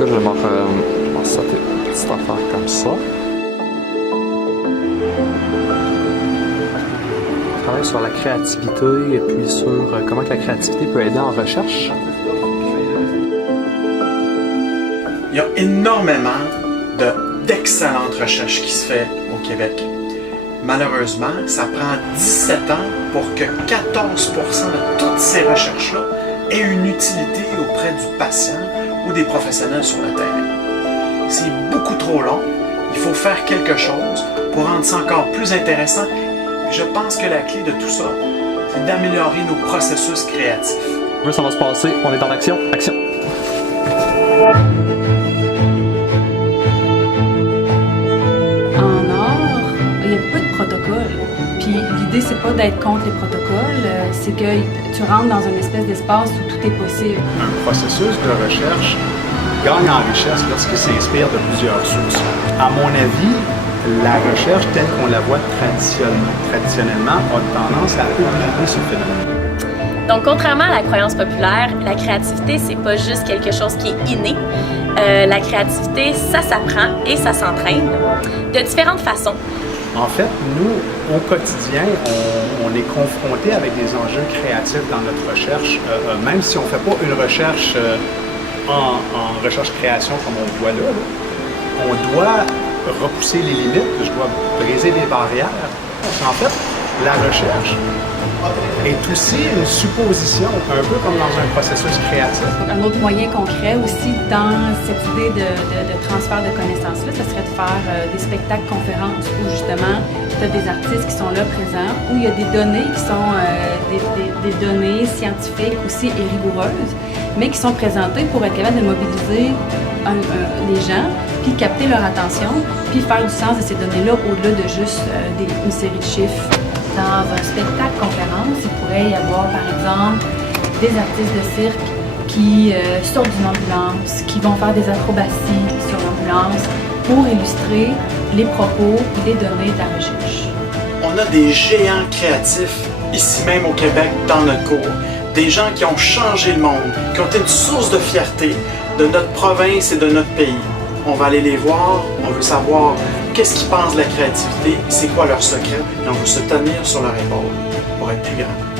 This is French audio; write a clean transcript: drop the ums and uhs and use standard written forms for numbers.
cas, je vais m'en sortir une petite affaire comme ça. Je travaille sur la créativité et puis sur comment que la créativité peut aider en recherche. Il y a énormément d'excellentes recherches qui se font au Québec. Malheureusement, ça prend 17 ans pour que 14% de toutes ces recherches-là aient une utilité auprès du patient ou des professionnels sur le terrain. C'est beaucoup trop long. Il faut faire quelque chose pour rendre ça encore plus intéressant. Et je pense que la clé de tout ça, c'est d'améliorer nos processus créatifs. Ça va se passer. On est en action. Action! Puis l'idée, c'est pas d'être contre les protocoles, c'est que tu rentres dans une espèce d'espace où tout est possible. Un processus de recherche gagne en richesse lorsqu'il s'inspire de plusieurs sources. À mon avis, la recherche telle qu'on la voit traditionnellement a tendance à oublier ce phénomène. Donc, contrairement à la croyance populaire, la créativité, c'est pas juste quelque chose qui est inné. La créativité, ça s'apprend et ça s'entraîne de différentes façons. En fait, nous, au quotidien, on est confronté avec des enjeux créatifs dans notre recherche, même si on ne fait pas une recherche en recherche-création comme on voit là, on doit repousser les limites, je dois briser les barrières. En fait, la recherche est aussi une supposition, un peu comme dans un processus créatif. Un autre moyen concret aussi dans cette idée de transfert de connaissances-là, ce serait de faire des spectacles-conférences où justement tu as des artistes qui sont là présents, où il y a des données qui sont des données scientifiques aussi et rigoureuses, mais qui sont présentées pour être capable de mobiliser les gens, puis capter leur attention, puis faire du sens de ces données-là au-delà de juste une série de chiffres. Dans un spectacle-conférence, il pourrait y avoir, par exemple, des artistes de cirque qui sortent d'une ambulance, qui vont faire des acrobaties sur l'ambulance pour illustrer les propos et les données de la recherche. On a des géants créatifs ici même au Québec dans notre cours. Des gens qui ont changé le monde, qui ont été une source de fierté de notre province et de notre pays. On va aller les voir, on veut savoir qu'est-ce qu'ils pensent de la créativité, c'est quoi leur secret, et on veut se tenir sur leur épaule pour être plus grand.